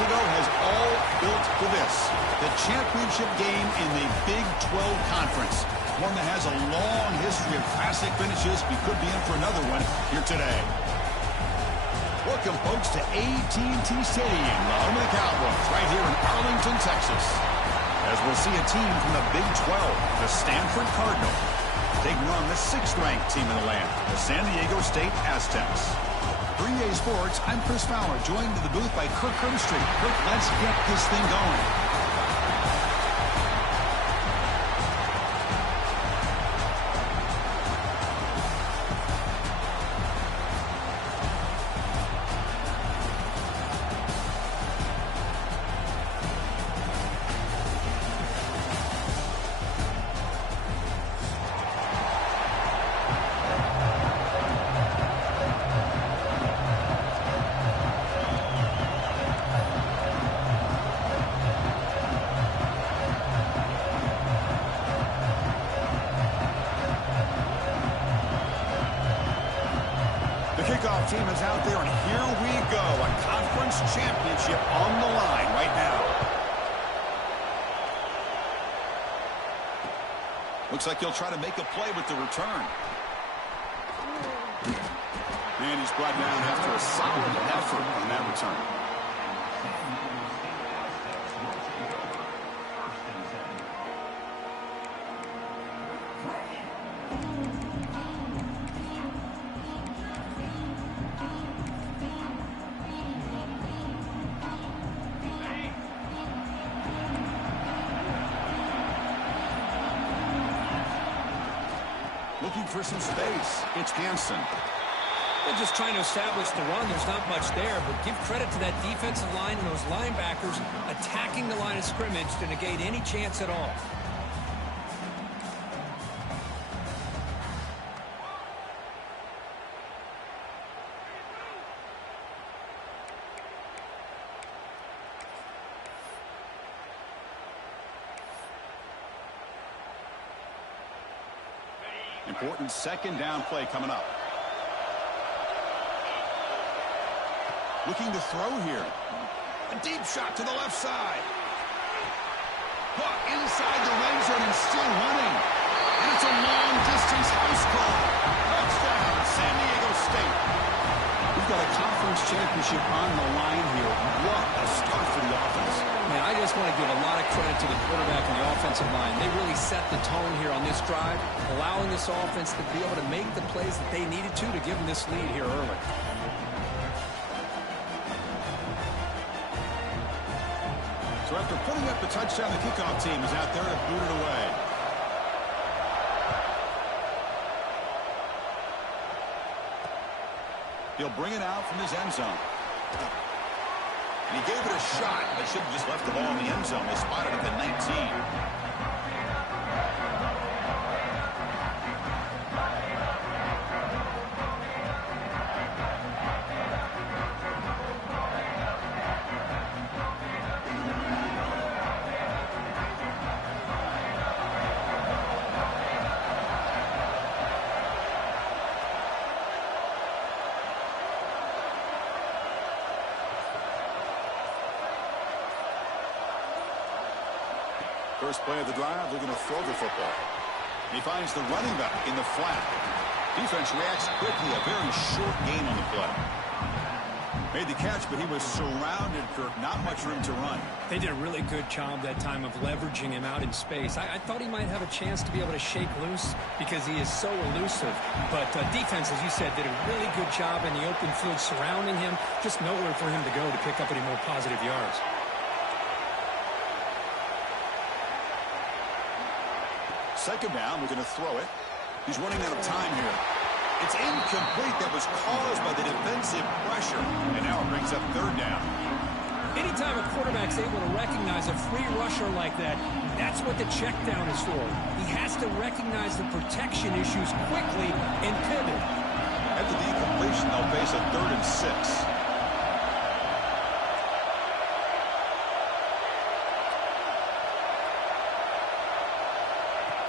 ago has all built to this. The championship game in the Big 12 Conference. One that has a long history of classic finishes. We could be in for another one here today. Welcome, folks, to AT&T Stadium, the home of the Cowboys, right here in Arlington, Texas. As we'll see a team from the Big 12, the Stanford Cardinals, taking on the 6th-ranked team in the land, the San Diego State Aztecs. For EA Sports, I'm Chris Fowler, joined in the booth by Kirk Herbstreit. Kirk, let's get this thing going. Kickoff team is out there, and here we go. A conference championship on the line right now. Looks like he'll try to make a play with the return. And he's brought down after a solid effort on that return. Looking for some space. It's Hansen. They're just trying to establish the run. There's not much there, but give credit to that defensive line and those linebackers attacking the line of scrimmage to negate any chance at all. Important second down play coming up. Looking to throw here. A deep shot to the left side. Caught inside the red zone and still running. And it's a long-distance house call. Touchdown, San Diego State. We've got a conference championship on the line here. What a start for the offense. Man, I just want to give a lot of credit to the quarterback and the offensive line. They really set the tone here on this drive, allowing this offense to be able to make the plays that they needed to give them this lead here early. So after putting up the touchdown, the kickoff team is out there to boot it away. He'll bring it out from his end zone. And he gave it a shot. They should have just left the ball in the end zone. They spotted it at 19. First play of the drive, they're going to throw the football. He finds the running back in the flat. Defense reacts quickly, a very short gain on the play. Made the catch, but he was surrounded, Kirk. Not much room to run. They did a really good job that time of leveraging him out in space. I thought he might have a chance to be able to shake loose because he is so elusive. But defense, as you said, did a really good job in the open field surrounding him. Just nowhere for him to go to pick up any more positive yards. Second down, we're going to throw it. He's running out of time here. It's incomplete. That was caused by the defensive pressure. And now it brings up third down. Anytime a quarterback's able to recognize a free rusher like that, that's what the check down is for. He has to recognize the protection issues quickly and pivot. After the incompletion, they'll face a 3rd and 6.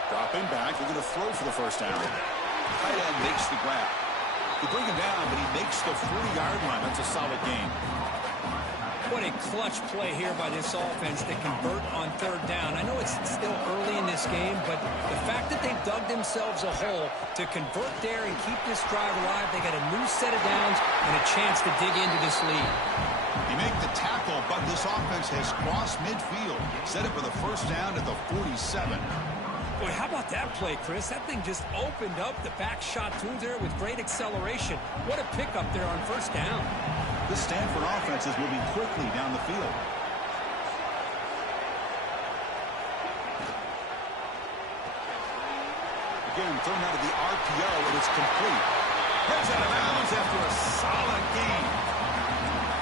Dropping back, they're going to throw for the first down. Tight end makes the grab. They bring him down, but he makes the 40-yard line. That's a solid gain. What a clutch play here by this offense to convert on third down. I know it's still early in this game, but the fact that they've dug themselves a hole to convert there and keep this drive alive, they got a new set of downs and a chance to dig into this lead. They make the tackle, but this offense has crossed midfield. Set it for the first down at the 47. Boy, how about that play, Chris? That thing just opened up the back shot through there with great acceleration. What a pickup there on first down. The Stanford offense is moving quickly down the field. Again, thrown out of the RPO, and it's complete. Heads out of bounds after a solid game.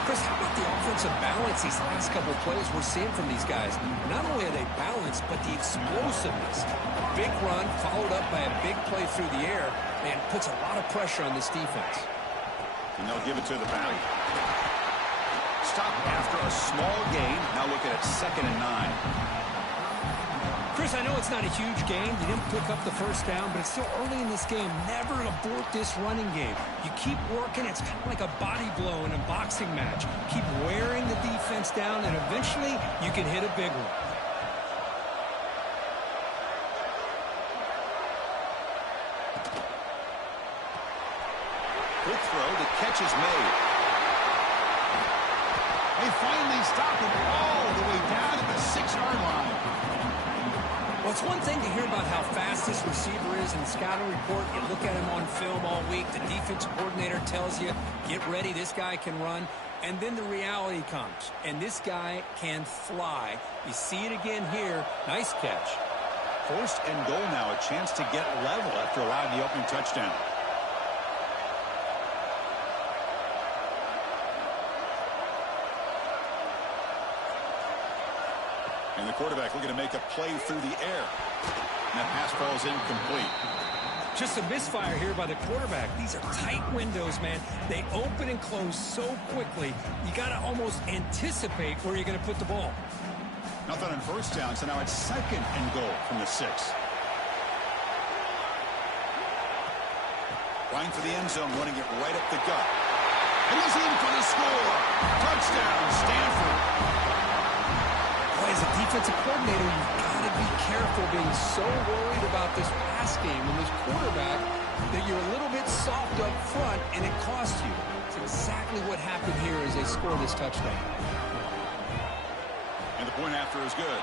Chris, how about the offensive balance these last couple of plays we're seeing from these guys? Not only are they balanced, but the explosiveness. A big run followed up by a big play through the air, and puts a lot of pressure on this defense. And they'll give it to the back. Stop after a small gain. Now looking at 2nd and 9. Chris, I know it's not a huge game. You didn't pick up the first down, but it's still early in this game. Never abort this running game. You keep working. It's kind of like a body blow in a boxing match. Keep wearing the defense down, and eventually you can hit a big one. Quick throw. The catch is made. They finally stop him all the way down at the 6-yard line. Well, it's one thing to hear about how fast this receiver is in the scouting report. You look at him on film all week. The defensive coordinator tells you, get ready, this guy can run. And then the reality comes, and this guy can fly. You see it again here. Nice catch. 1st and goal now, a chance to get level after allowing the opening touchdown. And the quarterback looking to make a play through the air. And that pass falls incomplete. Just a misfire here by the quarterback. These are tight windows, man. They open and close so quickly, you got to almost anticipate where you're going to put the ball. Nothing on first down, so now it's 2nd and goal from the 6. Going for the end zone, running it right up the gut. And he's in for the score. Touchdown, Stanford. As a defensive coordinator, you've got to be careful being so worried about this pass game and this quarterback that you're a little bit soft up front and it costs you. It's exactly what happened here as they score this touchdown. And the point after is good.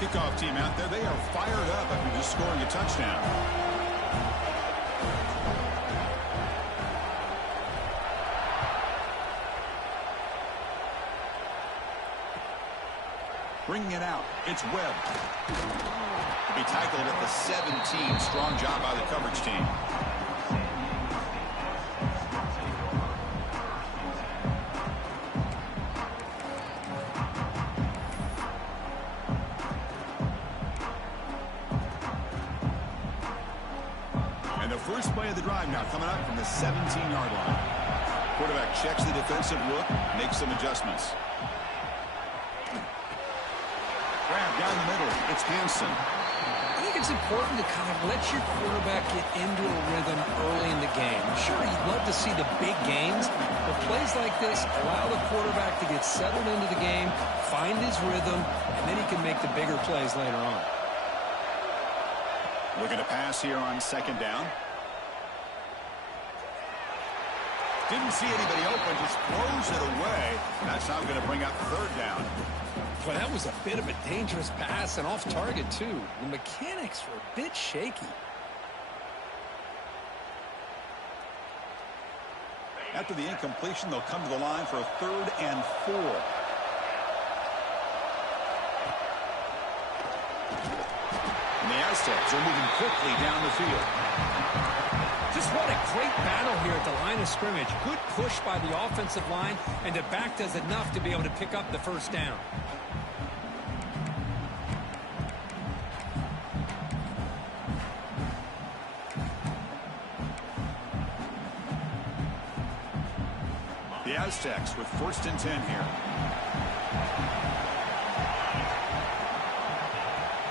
Kickoff team out there, they are fired up after just scoring a touchdown. Bringing it out, it's Webb. He tackled at the 17. Strong job by the coverage team. And the first play of the drive now coming up from the 17-yard line. Quarterback checks the defensive look, makes some adjustments. Grab down the middle. It's Hansen. I think it's important to kind of let your quarterback get into a rhythm early in the game. Sure, you'd love to see the big gains, but plays like this allow the quarterback to get settled into the game, find his rhythm, and then he can make the bigger plays later on. Looking to pass here on 2nd down. Didn't see anybody open, just throws it away. That's now going to bring up 3rd down. Well, that was a bit of a dangerous pass and off target, too. The mechanics were a bit shaky. After the incompletion, they'll come to the line for a 3rd and 4. And the Aztecs are moving quickly down the field. Just what a great battle here at the line of scrimmage. Good push by the offensive line, and the back does enough to be able to pick up the first down. The Aztecs with 1st and 10 here.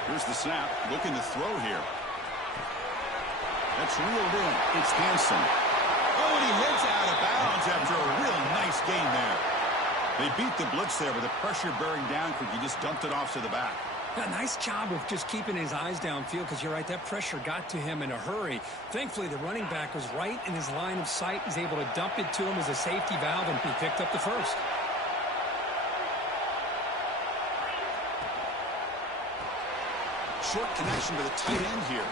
Here's the snap, looking to throw here. That's reeled in. It's Hansen. Oh, and he heads out of bounds after a real nice gain there. They beat the blitz there with the pressure bearing down quick. He just dumped it off to the back. Yeah, nice job of just keeping his eyes downfield, because you're right, that pressure got to him in a hurry. Thankfully, the running back was right in his line of sight. He's able to dump it to him as a safety valve, and he picked up the first. Short connection to the tight end here.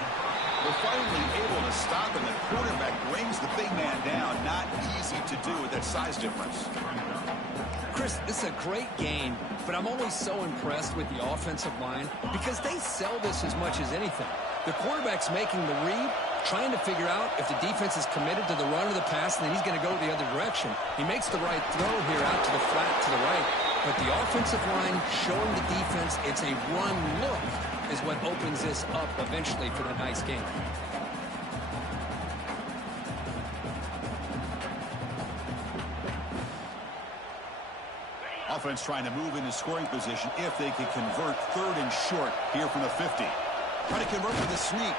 We're finally able to stop him. The quarterback brings the big man down. Not easy to do with that size difference. Chris, this is a great game, but I'm always so impressed with the offensive line because they sell this as much as anything. The quarterback's making the read, trying to figure out if the defense is committed to the run or the pass, and then he's going to go the other direction. He makes the right throw here out to the flat to the right, but the offensive line showing the defense it's a run look is what opens this up eventually for the nice game. Offense trying to move into scoring position if they can convert 3rd and short here from the 50. Try to convert with a sneak.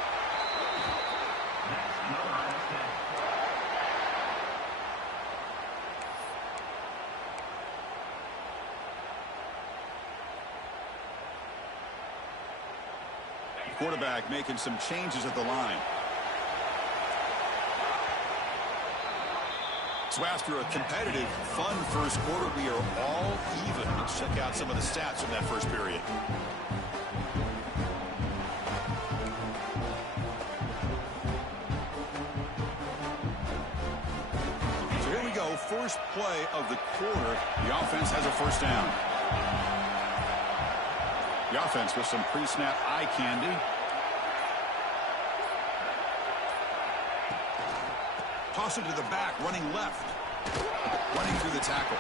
Quarterback making some changes at the line. So after a competitive, fun first quarter, we are all even. Let's check out some of the stats from that first period. So here we go, first play of the quarter. The offense has a first down. The offense with some pre-snap eye candy. Toss it to the back, running left. Running through the tackle.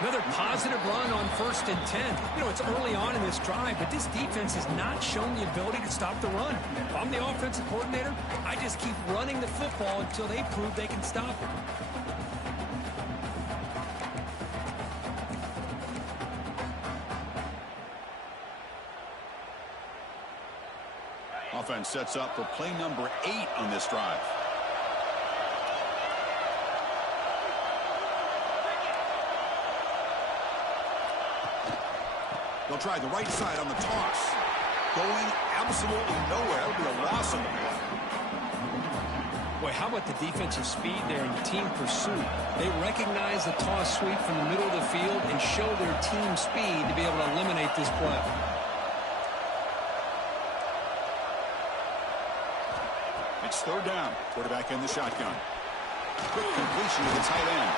Another positive run on 1st and 10. You know, it's early on in this drive, but this defense has not shown the ability to stop the run. If I'm the offensive coordinator, I just keep running the football until they prove they can stop it. Offense sets up for play number 8 on this drive. They'll try the right side on the toss. Going absolutely nowhere. That'll be a loss of the play. Boy, how about the defensive speed there in team pursuit? They recognize the toss sweep from the middle of the field and show their team speed to be able to eliminate this play. It's 3rd down. Quarterback in the shotgun. Quick completion to the tight end.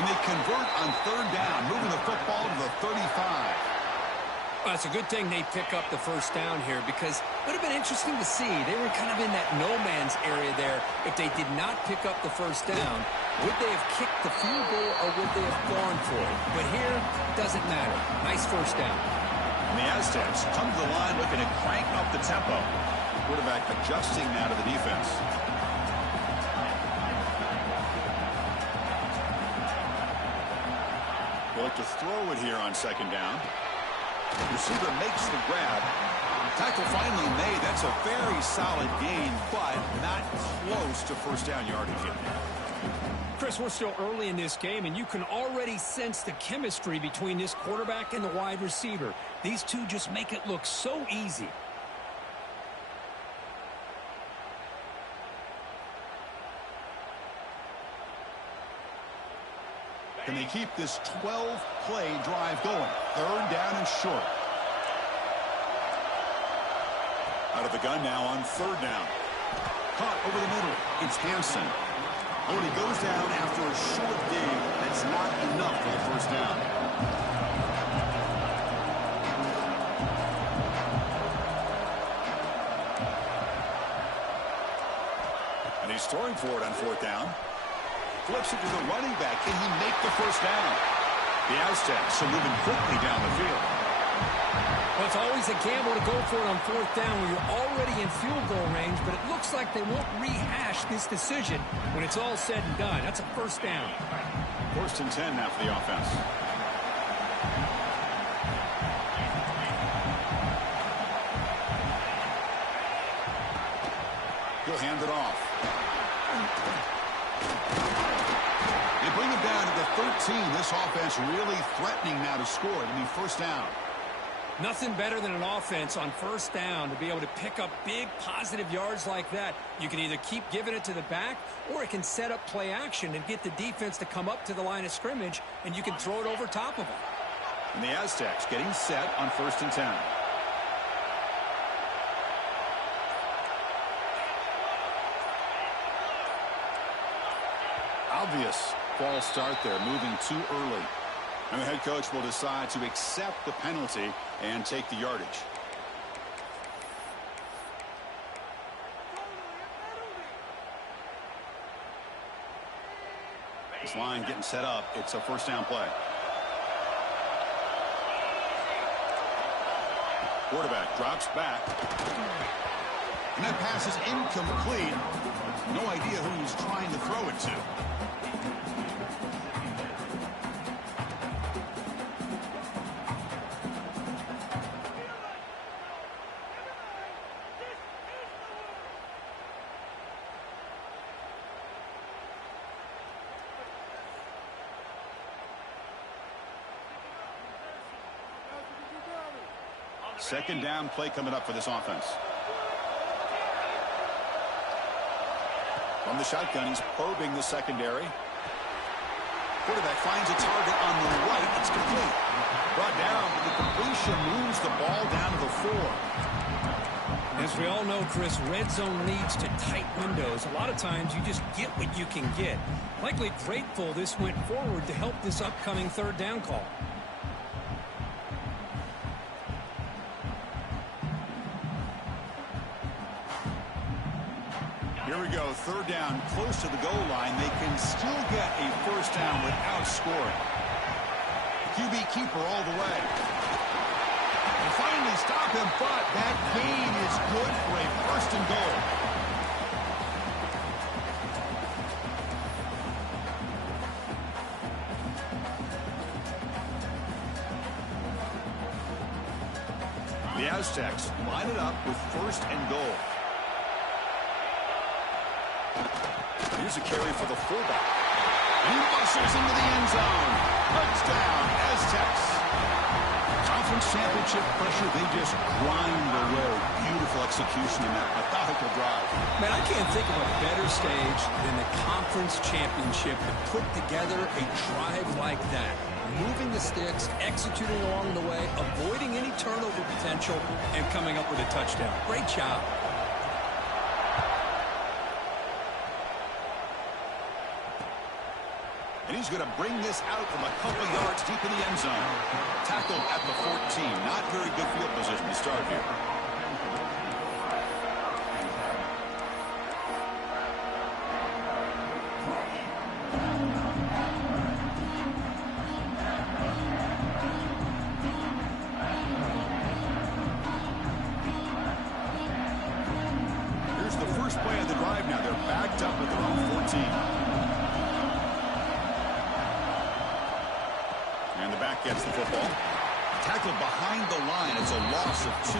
And they convert on 3rd down, moving the football to the 35. Well, it's a good thing they pick up the first down here, because it would have been interesting to see. They were kind of in that no man's area there. If they did not pick up the first down, would they have kicked the field goal or would they have gone for it? But here, doesn't matter. Nice first down. And the Aztecs come to the line looking to crank up the tempo. Quarterback adjusting now to the defense. They look to throw it here on 2nd down. Receiver makes the grab. Tackle finally made. That's a very solid gain, but not close to first down yardage yet. Chris, we're still early in this game, and you can already sense the chemistry between this quarterback and the wide receiver. These two just make it look so easy. Can they keep this 12-play drive going? 3rd down and short. Out of the gun now on 3rd down. Caught over the middle. It's Hansen. Oh, and he goes down after a short gain. That's not enough for the first down. And he's throwing for it on 4th down. Flips it to the running back. Can he make the first down? The Aztecs are moving quickly down the field. Well, it's always a gamble to go for it on 4th down when you're already in field goal range, but it looks like they won't rehash this decision when it's all said and done. That's a first down. 1st and 10 now for the offense. He'll hand it off. 13. This offense really threatening now to score. It'll be first down. Nothing better than an offense on first down to be able to pick up big positive yards like that. You can either keep giving it to the back, or it can set up play action and get the defense to come up to the line of scrimmage, and you can throw it over top of them. And the Aztecs getting set on 1st and 10. Obvious false start there, moving too early. And the head coach will decide to accept the penalty and take the yardage. This line getting set up. It's a first down play. Quarterback drops back. And that pass is incomplete. No idea who he's trying to throw it to. Second down play coming up for this offense. From the shotgun, he's probing the secondary. Quarterback finds a target on the right. It's complete. Brought down, but the completion moves the ball down to the 4. As we all know, Chris, red zone leads to tight windows. A lot of times you just get what you can get. Likely grateful this went forward to help this upcoming third down call. Here we go, third down, close to the goal line. They can still get a first down without scoring. QB keeper all the way. And finally stop him, but that gain is good for a first and goal. The Aztecs line it up with first and goal. Here's a carry for the fullback. And he muscles into the end zone. Touchdown, Aztecs. Conference championship pressure, they just grind away. Beautiful execution in that methodical drive. Man, I can't think of a better stage than the conference championship to put together a drive like that. Moving the sticks, executing along the way, avoiding any turnover potential, and coming up with a touchdown. Great job. And he's going to bring this out from a couple yards deep in the end zone. Tackled at the 14. Not very good field position to start here. Here's the first play of the drive now. They're backed up at their own 14. And the back gets the football. Tackled behind the line. It's a loss of 2.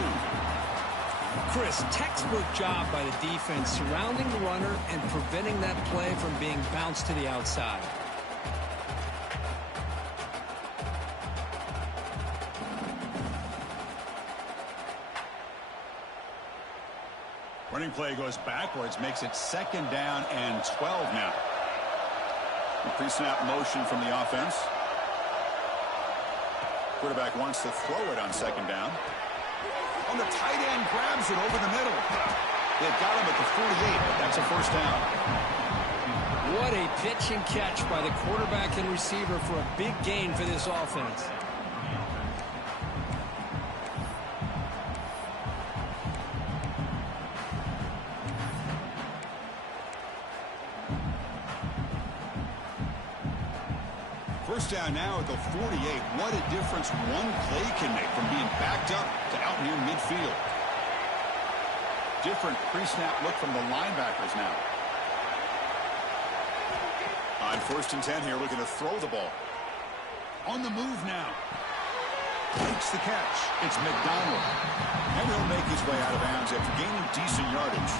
Chris, textbook job by the defense surrounding the runner and preventing that play from being bounced to the outside. Running play goes backwards, makes it second down and 12 now. The pre-snap motion from the offense. Quarterback wants to throw it on second down. On the tight end, grabs it over the middle. They've got him at the 48, but that's a first down. What a pitch and catch by the quarterback and receiver for a big gain for this offense. First down now at the 48. What a difference one play can make from being backed up to out near midfield. Different pre-snap look from the linebackers now. On 1st and 10 here, looking to throw the ball. On the move now. Makes the catch. It's McDonald. And he'll make his way out of bounds after gaining decent yardage.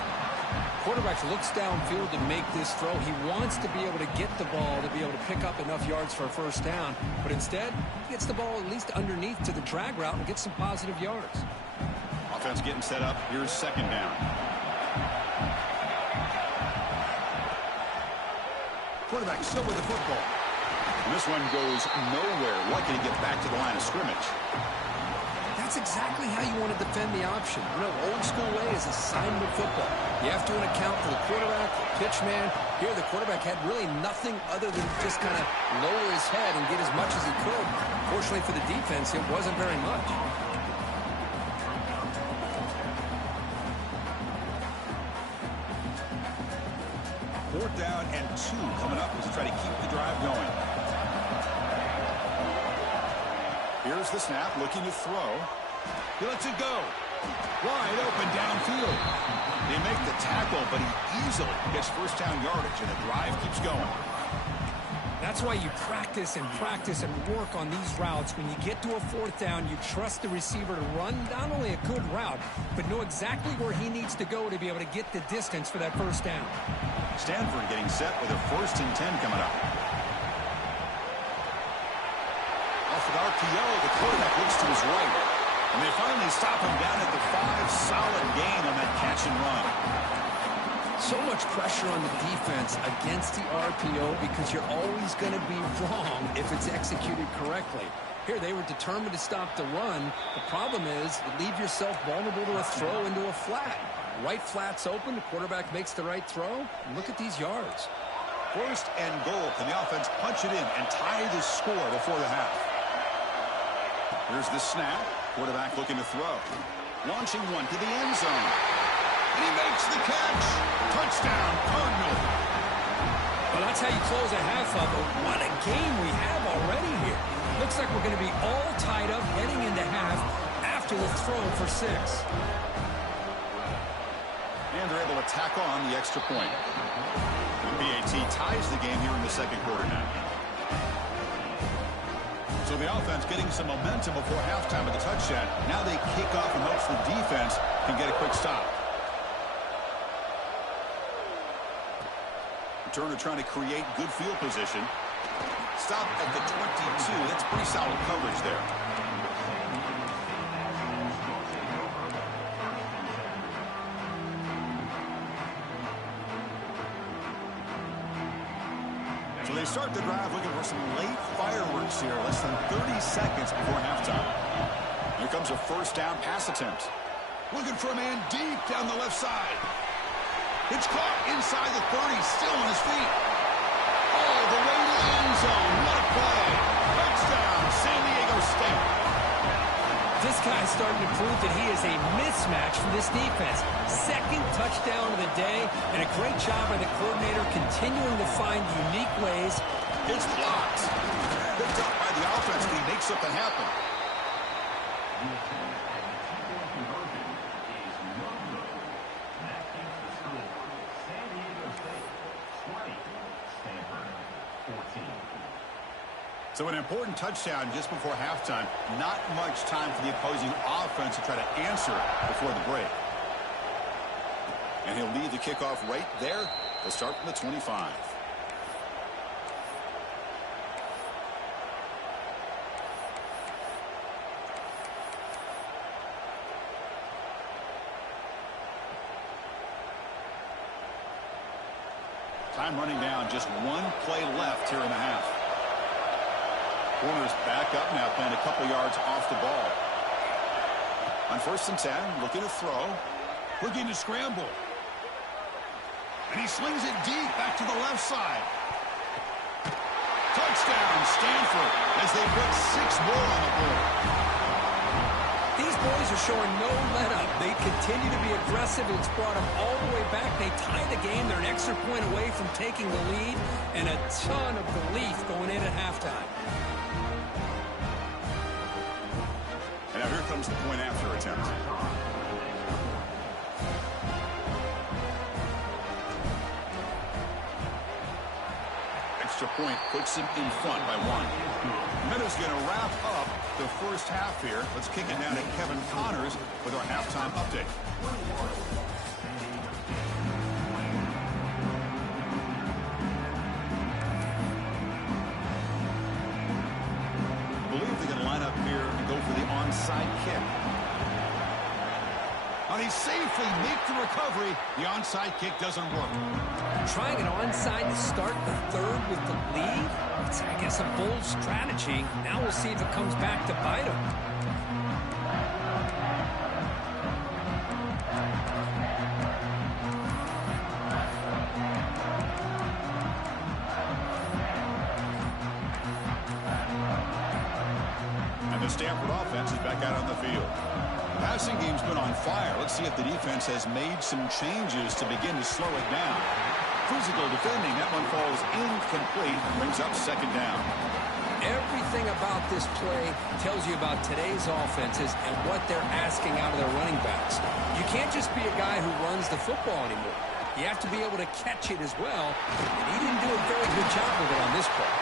Quarterback looks downfield to make this throw. He wants to be able to get the ball to be able to pick up enough yards for a first down. But instead, he gets the ball at least underneath to the drag route and gets some positive yards. Offense getting set up. Here's second down. Quarterback still with the football. And this one goes nowhere. Lucky to get back to the line of scrimmage. That's exactly how you want to defend the option. You know, old school way is assignment football. You have to account for the quarterback, the pitch man. Here, the quarterback had really nothing other than just kind of lower his head and get as much as he could. Fortunately for the defense, it wasn't very much. Fourth down and 2 coming up as they try to keep the drive going. Here's the snap, looking to throw. He lets it go. Wide open downfield. They make the tackle, but he easily gets first down yardage, and the drive keeps going. That's why you practice and work on these routes. When you get to a fourth down, you trust the receiver to run not only a good route, but know exactly where he needs to go to be able to get the distance for that first down. Stanford getting set with a 1st and 10 coming up. Off of RPO, the quarterback looks to his right. And they finally stop him down at the 5. Solid gain on that catch and run. So much pressure on the defense against the RPO because you're always going to be wrong if it's executed correctly. Here, they were determined to stop the run. The problem is you leave yourself vulnerable to a throw into a flat. Right flat's open. The quarterback makes the right throw. Look at these yards. 1st and goal. Can the offense punch it in and tie the score before the half? Here's the snap. Quarterback looking to throw. Launching one to the end zone. And he makes the catch. Touchdown, Cardinal. Well, that's how you close a half of it. What a game we have already here. Looks like we're going to be all tied up heading into half after the throw for 6. And they're able to tack on the extra point. The PAT ties the game here in the second quarter now. So the offense getting some momentum before halftime with the touchdown. Now they kick off and hopes the defense can get a quick stop. Turner trying to create good field position. Stop at the 22. That's pretty solid coverage there. So they start the drive looking for some late fireworks here. Less than 30 seconds before halftime. Here comes a first down pass attempt. Looking for a man deep down the left side. It's caught inside the 30, still on his feet. All the way to the end zone. What a play. Touchdown, San Diego State. This guy's starting to prove that he is a mismatch for this defense. Second touchdown of the day, and a great job by the coordinator continuing to find unique ways. It's blocked. Picked up by the offense, and he makes something happen. So an important touchdown just before halftime. Not much time for the opposing offense to try to answer before the break. And he'll lead the kickoff right there. They'll start from the 25. Time running down. Just one play left here in the half. Corners back up now, playing a couple yards off the ball. On 1st and 10, looking to throw. Looking to scramble. And he slings it deep back to the left side. Touchdown, Stanford, as they put 6 more on the board. These boys are showing no let-up. They continue to be aggressive. It's brought them all the way back. They tie the game. They're an extra point away from taking the lead. And a ton of belief going in at halftime. And now here comes the point after attempt. Extra point puts him in front by 1. Meadows going to wrap up the first half here. Let's kick it down to Kevin Connors with our halftime update. They safely make the recovery. The onside kick doesn't work. Trying an onside to start the third with the lead? It's, I guess, a bold strategy. Now we'll see if it comes back to bite them. And the Stanford offense is back out on the field. The passing game's been on fire. Let's see if the defense has made some changes to begin to slow it down. Physical defending. That one falls incomplete. Brings up second down. Everything about this play tells you about today's offenses and what they're asking out of their running backs. You can't just be a guy who runs the football anymore. You have to be able to catch it as well, and he didn't do a very good job of it on this play.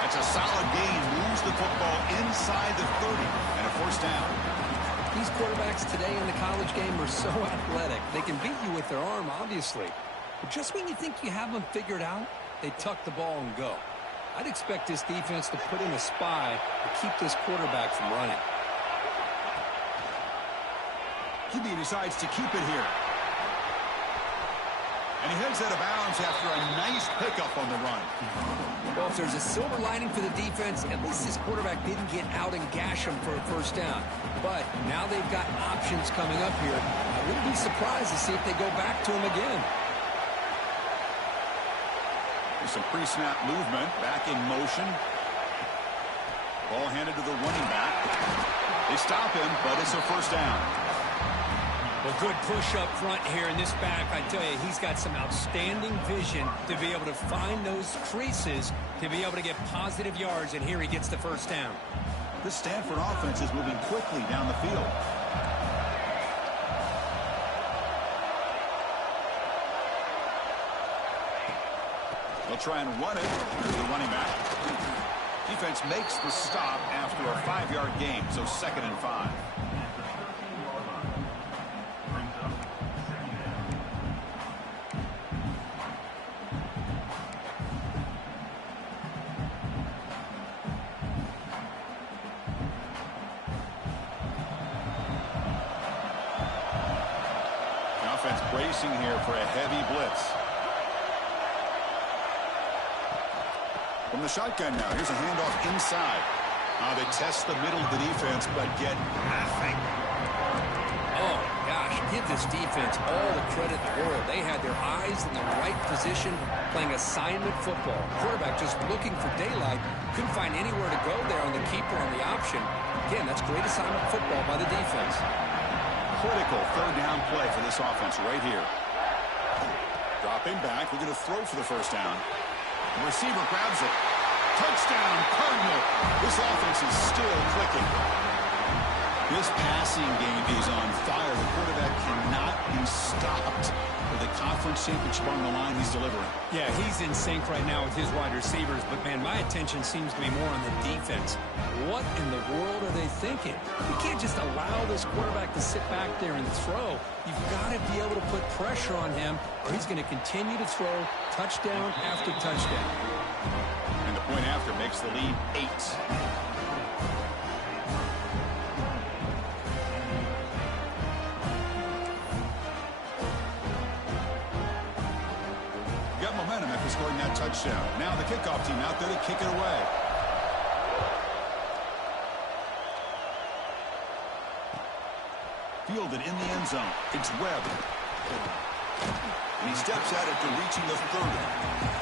That's a solid gain. Moves the football inside the 30 and a first down. These quarterbacks today in the college game are so athletic. They can beat you with their arm, obviously. But just when you think you have them figured out, they tuck the ball and go. I'd expect this defense to put in a spy to keep this quarterback from running. QB decides to keep it here. And he heads out of bounds after a nice pickup on the run. Well, if there's a silver lining for the defense, at least this quarterback didn't get out and gash him for a first down. But now they've got options coming up here. I wouldn't be surprised to see if they go back to him again. There's some pre-snap movement, back in motion. Ball handed to the running back. They stop him, but it's a first down. Well, good push up front here in this back. I tell you, he's got some outstanding vision to be able to find those creases, to be able to get positive yards, and here he gets the first down. This Stanford offense is moving quickly down the field. They'll try and run it. Here's the running back. Defense makes the stop after a 5-yard gain, so second and 5. Offense bracing here for a heavy blitz. From the shotgun now, here's a handoff inside. They test the middle of the defense, but get nothing. Oh, gosh, give this defense all the credit in the world. They had their eyes in the right position, playing assignment football. Quarterback just looking for daylight. Couldn't find anywhere to go there on the keeper on the option. Again, that's great assignment football by the defense. Critical third down play for this offense right here. Dropping back, we're going to throw for the first down. The receiver grabs it. Touchdown, Cardinal. This offense is still clicking. This passing game is on fire. The quarterback cannot be stopped. With the conference championship on the line, he's delivering. Yeah, he's in sync right now with his wide receivers, but, man, my attention seems to be more on the defense. What in the world are they thinking? You can't just allow this quarterback to sit back there and throw. You've got to be able to put pressure on him, or he's going to continue to throw touchdown after touchdown. And the point after makes the lead 8. Got momentum after scoring that touchdown. Now the kickoff team out there to kick it away. Fielded in the end zone. It's Webb. And he steps at it to reaching the 30.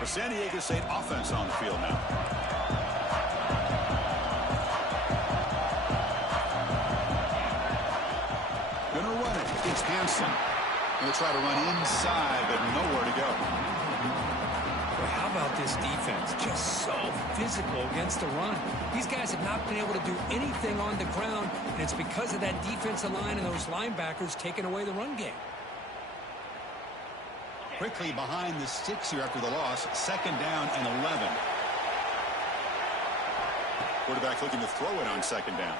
The San Diego State offense on the field now. Gonna run it. It's Hansen. Gonna try to run inside, but nowhere to go. Well, how about this defense? Just so physical against the run. These guys have not been able to do anything on the ground, and it's because of that defensive line and those linebackers taking away the run game. Quickly behind the sticks here after the loss. Second down and 11. Quarterback looking to throw it on second down.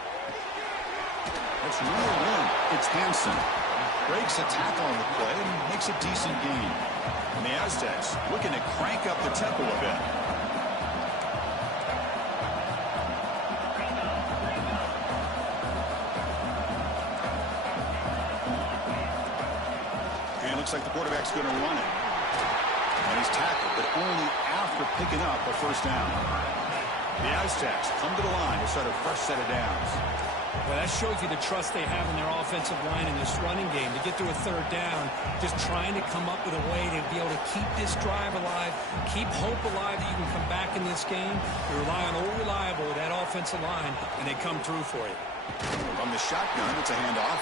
That's number 1. It's Hansen. Breaks a tackle on the play and makes a decent gain. And the Aztecs looking to crank up the tempo a bit. And it looks like the quarterback's going to run it. And he's tackled, but only after picking up a first down. The Aztecs come to the line to start a fresh set of downs. Well, that shows you the trust they have in their offensive line in this running game to get to a third down, just trying to come up with a way to be able to keep this drive alive, keep hope alive that you can come back in this game. You rely on old reliable, that offensive line, and they come through for you. From the shotgun, it's a handoff.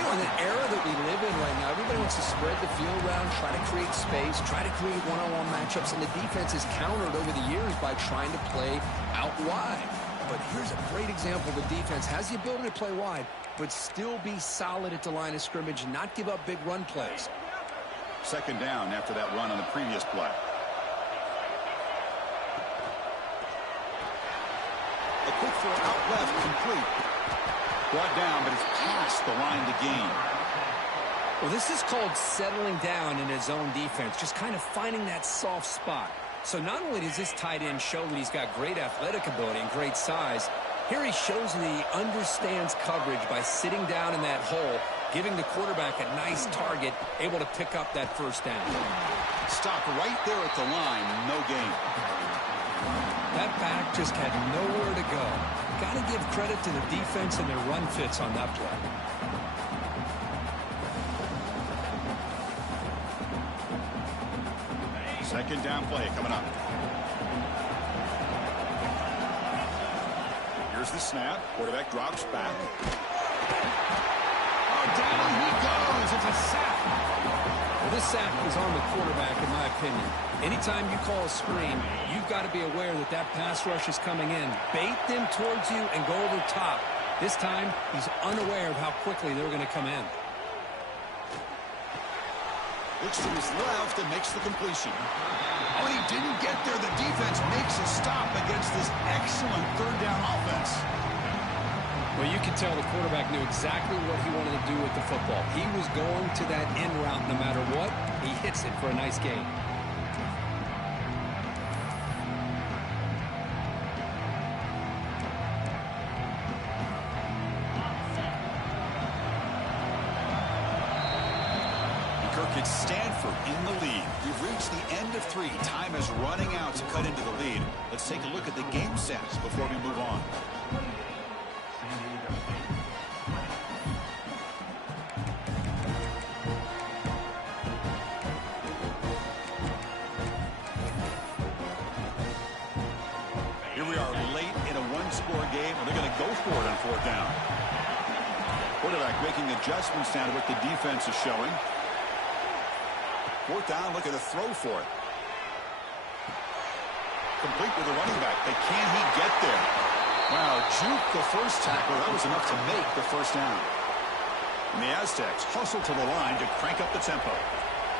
You know, in the era that we live in right now, everybody wants to spread the field around, try to create space, try to create one-on-one matchups, and the defense is countered over the years by trying to play out wide. But here's a great example. The defense has the ability to play wide, but still be solid at the line of scrimmage and not give up big run plays. Second down after that run on the previous play. A quick throw out left, complete. Brought down, but it's past the line to gain. Well, this is called settling down in his own defense, just kind of finding that soft spot. So not only does this tight end show that he's got great athletic ability and great size, here he shows that he understands coverage by sitting down in that hole, giving the quarterback a nice target, able to pick up that first down. Stopped right there at the line, no gain. That back just had nowhere to go. Got to give credit to the defense and their run fits on that play. Second down play coming up. Here's the snap. Quarterback drops back. Oh, down he goes. It's a sack. Well, this sack is on the quarterback, in my opinion. Anytime you call a screen, you've got to be aware that that pass rush is coming in. Bait them towards you and go over top. This time, he's unaware of how quickly they're going to come in. Looks to his left and makes the completion. Oh, and he didn't get there. The defense makes a stop against this excellent third down offense. Well, you can tell the quarterback knew exactly what he wanted to do with the football. He was going to that in route no matter what. He hits it for a nice gain. It's Stanford in the lead. We've reached the end of 3. Time is running out to cut into the lead. Let's take a look at the game stats before we move on. Here we are late in a one-score game, and they're going to go for it on fourth down. Quarterback making adjustments now to what the defense is showing. Fourth down, look at a throw for it. Complete with the running back, but can he get there? Wow, juke the first tackler. That was enough to make the first down. And the Aztecs hustle to the line to crank up the tempo.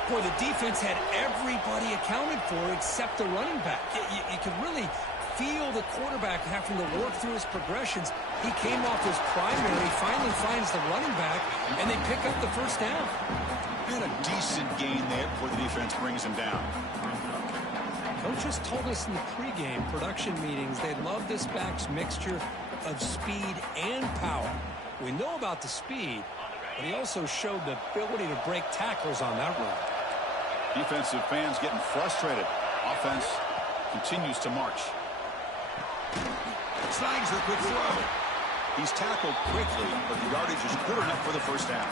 Boy, the defense had everybody accounted for except the running back. You could really feel the quarterback having to work through his progressions. He came off his primary, finally finds the running back, and they pick up the first down. And a decent gain there before the defense brings him down. Coaches told us in the pregame production meetings they love this back's mixture of speed and power. We know about the speed, but he also showed the ability to break tackles on that run. Defensive fans getting frustrated. Offense continues to march. Snags the quick throw. He's tackled quickly, but the yardage is good enough for the first down.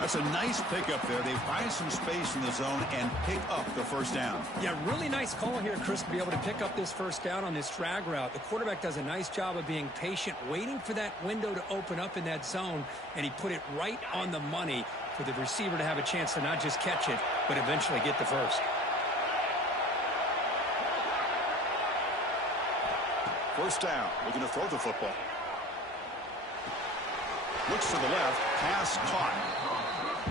That's a nice pickup there. They find some space in the zone and pick up the first down. Yeah, really nice call here, Chris, to be able to pick up this first down on this drag route. The quarterback does a nice job of being patient, waiting for that window to open up in that zone, and he put it right on the money for the receiver to have a chance to not just catch it, but eventually get the first. First down, looking to throw the football. Looks to the left, pass caught.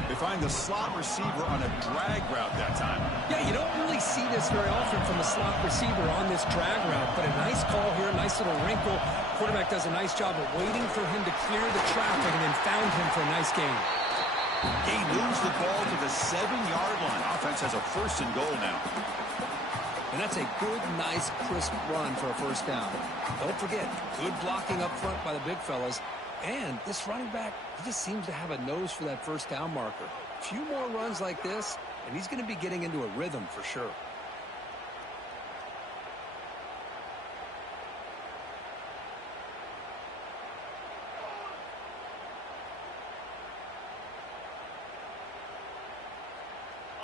They find the slot receiver on a drag route that time. Yeah, you don't really see this very often from a slot receiver on this drag route, but a nice call here, a nice little wrinkle. Quarterback does a nice job of waiting for him to clear the traffic and then found him for a nice gain. He moves the ball to the 7-yard line. Offense has a 1st and goal now. And that's a good, nice, crisp run for a 1st down. Don't forget, good blocking up front by the big fellas. And this running back, he just seems to have a nose for that 1st down marker. A few more runs like this, and he's going to be getting into a rhythm for sure.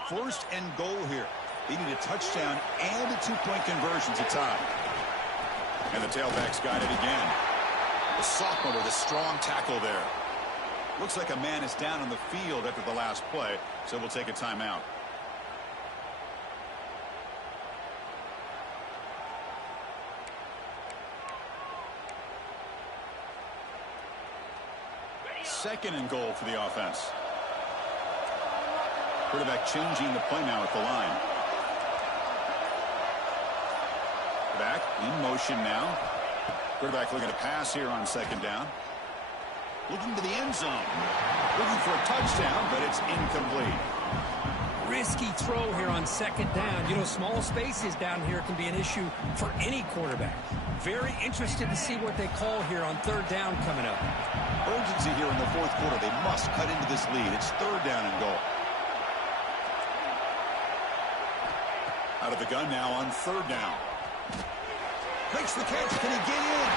First and goal here. They need a touchdown and a 2-point conversion to tie. And the tailback's got it again. The sophomore with a strong tackle there. Looks like a man is down on the field after the last play, so we'll take a timeout. Second and goal for the offense. Quarterback changing the play now at the line. Back in motion now. Quarterback looking to pass here on 2nd down. Looking to the end zone. Looking for a touchdown, but it's incomplete. Risky throw here on 2nd down. You know, small spaces down here can be an issue for any quarterback. Very interested to see what they call here on 3rd down coming up. Urgency here in the 4th quarter. They must cut into this lead. It's 3rd down and goal. Out of the gun now on 3rd down. Makes the catch. Can he get in?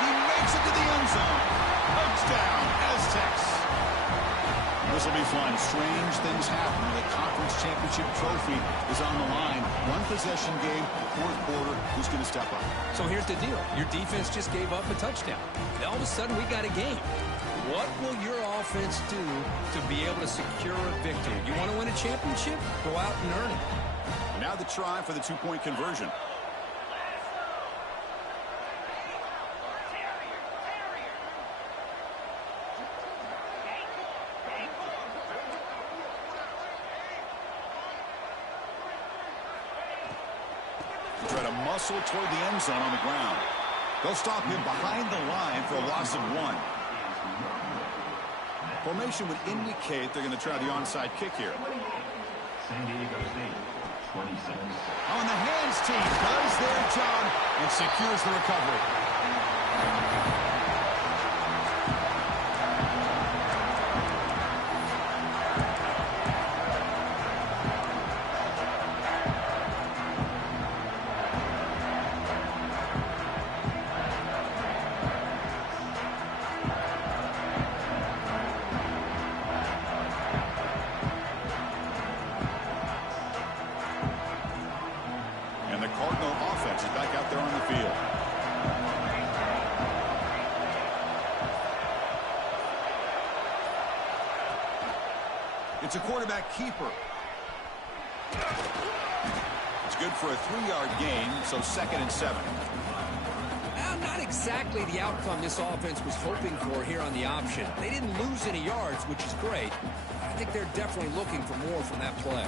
He makes it to the end zone. Touchdown, Aztecs. This will be fun. Strange things happen when the conference championship trophy is on the line. One possession game, 4th quarter. Who's going to step up? So here's the deal. Your defense just gave up a touchdown. Now all of a sudden we got a game. What will your offense do to be able to secure a victory? You want to win a championship? Go out and earn it. Now the try for the 2-point conversion. Try to muscle toward the end zone on the ground. They'll stop him behind the line for a loss of 1. Formation would indicate they're going to try the onside kick here. San Diego State, 27. On the hands team does their job and secures the recovery. It's a quarterback keeper. It's good for a 3-yard gain, so 2nd and 7. Well, not exactly the outcome this offense was hoping for here on the option. They didn't lose any yards, which is great. I think they're definitely looking for more from that play.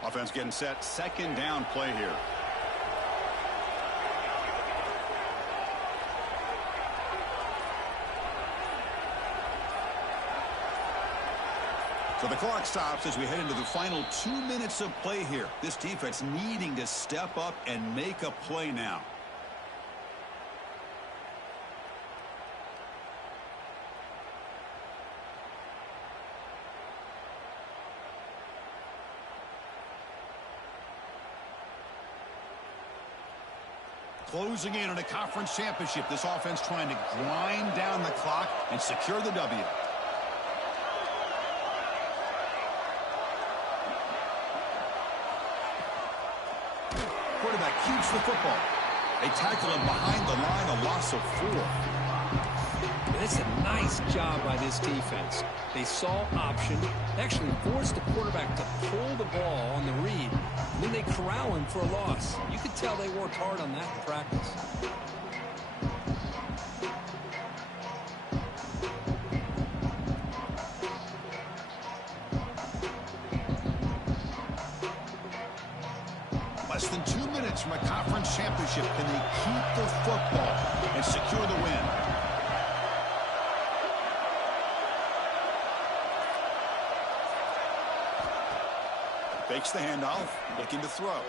Offense getting set. 2nd down play here. So the clock stops as we head into the final 2 minutes of play here. This defense needing to step up and make a play now. Closing in on a conference championship. This offense trying to grind down the clock and secure the W. Quarterback keeps the football. They tackle him behind the line, a loss of 4. It's a nice job by this defense. They saw option, actually forced the quarterback to pull the ball on the read, and then they corral him for a loss. You could tell they worked hard on that in practice. Less than 2 minutes from a conference championship. Can they keep the football and secure the win? Fakes the handoff, looking to throw.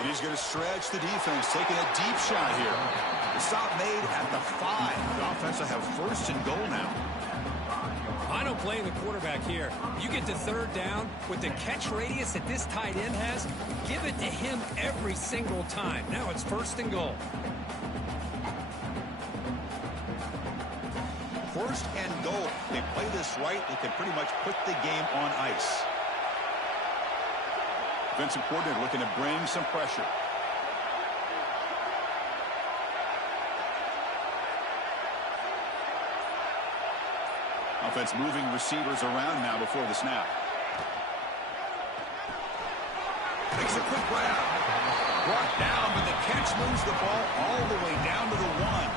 And he's going to stretch the defense, taking a deep shot here. The stop made at the 5. The offense will have first and goal now. I don't blame the quarterback here. You get to third down with the catch radius that this tight end has, give it to him every single time. Now it's first and goal. First and goal. They play this right, they can pretty much put the game on ice. Defensive coordinator looking to bring some pressure. Offense moving receivers around now before the snap. Makes a quick grab. Brought down, but the catch moves the ball all the way down to the 1.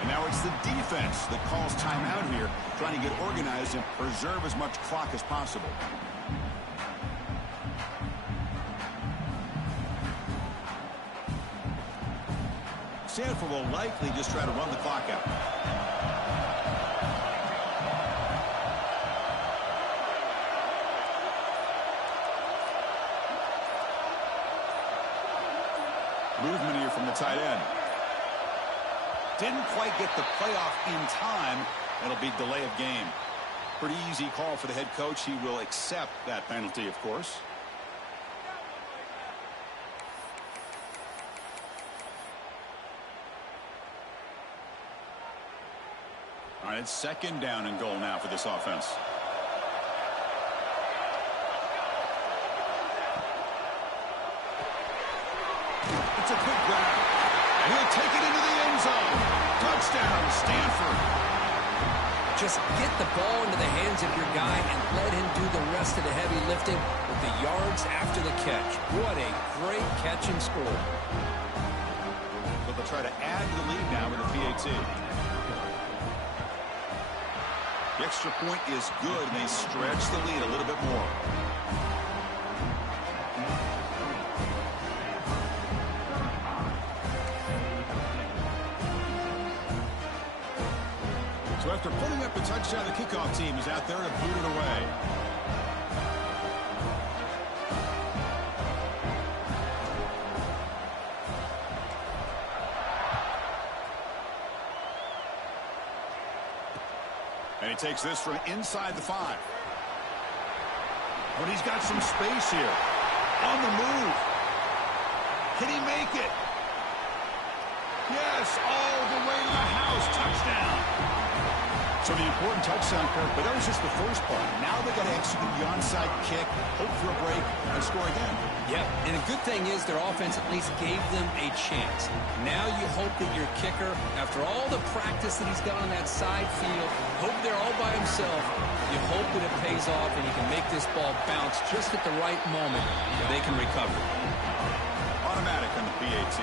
And now it's the defense that calls timeout here, trying to get organized and preserve as much clock as possible. Stanford will likely just try to run the clock out. Movement here from the tight end. Didn't quite get the playoff in time. It'll be delay of game. Pretty easy call for the head coach. He will accept that penalty, of course. All right, it's second down and goal now for this offense. It's a quick grab. And he'll take it into the end zone. Touchdown, Stanford. Just get the ball into the hands of your guy and let him do the rest of the heavy lifting with the yards after the catch. What a great catch and score. But they'll try to add to the lead now with a PAT. The extra point is good, and they stretch the lead a little bit more. So after putting up a touchdown, the kickoff team is out there to boot it away. And he takes this from inside the 5. But he's got some space here. On the move. Can he make it? Yes, all the way to the house. Touchdown. So the important touchdown, Kirk, but that was just the first part. Now they got to execute the onside kick, hope for a break, and score again. Yep, and the good thing is their offense at least gave them a chance. Now you hope that your kicker, after all the practice that he's done on that side field, hope they're all by himself. You hope that it pays off and you can make this ball bounce just at the right moment where they can recover. Automatic on the PAT.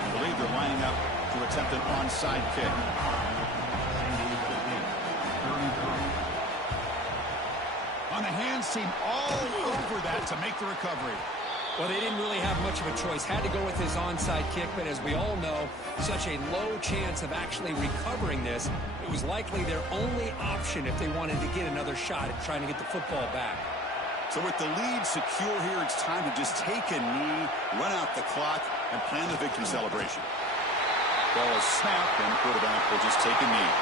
I believe they're lining up to attempt an onside kick. On the hands team all over that to make the recovery. Well, they didn't really have much of a choice. Had to go with his onside kick, but as we all know, such a low chance of actually recovering this. It was likely their only option if they wanted to get another shot at trying to get the football back. So with the lead secure here, it's time to just take a knee, run out the clock, and plan the victory celebration. Ball is snapped, and the quarterback will just take a knee.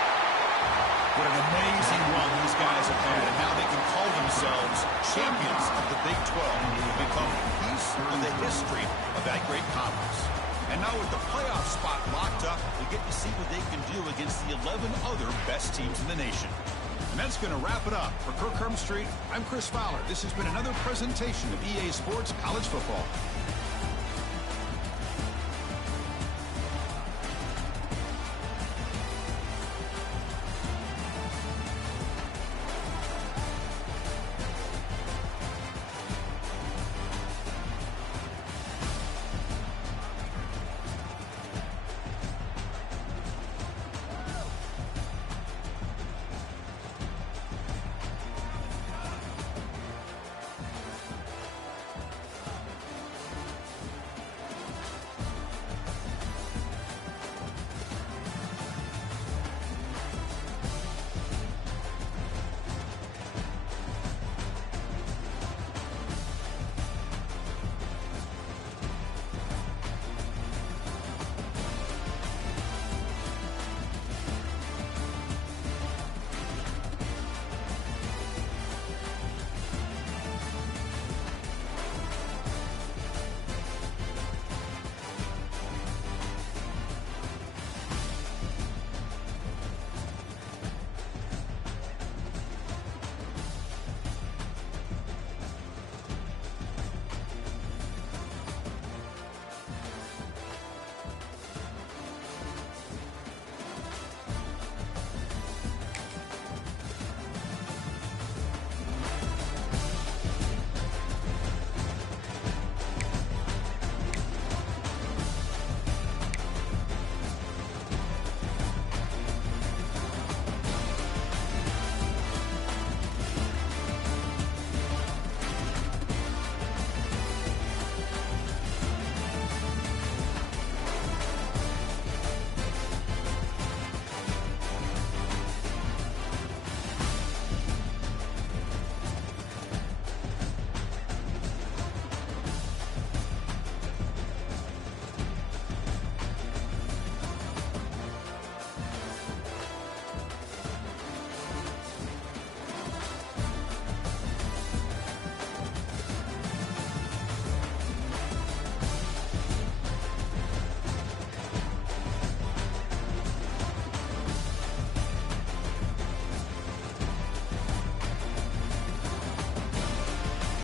What an amazing run these guys have had, and now they can call themselves champions of the Big 12 and become a piece in the history of that great conference. And now with the playoff spot locked up, we get to see what they can do against the 11 other best teams in the nation. And that's going to wrap it up. For Kirk Hermstreet, I'm Chris Fowler. This has been another presentation of EA Sports College Football.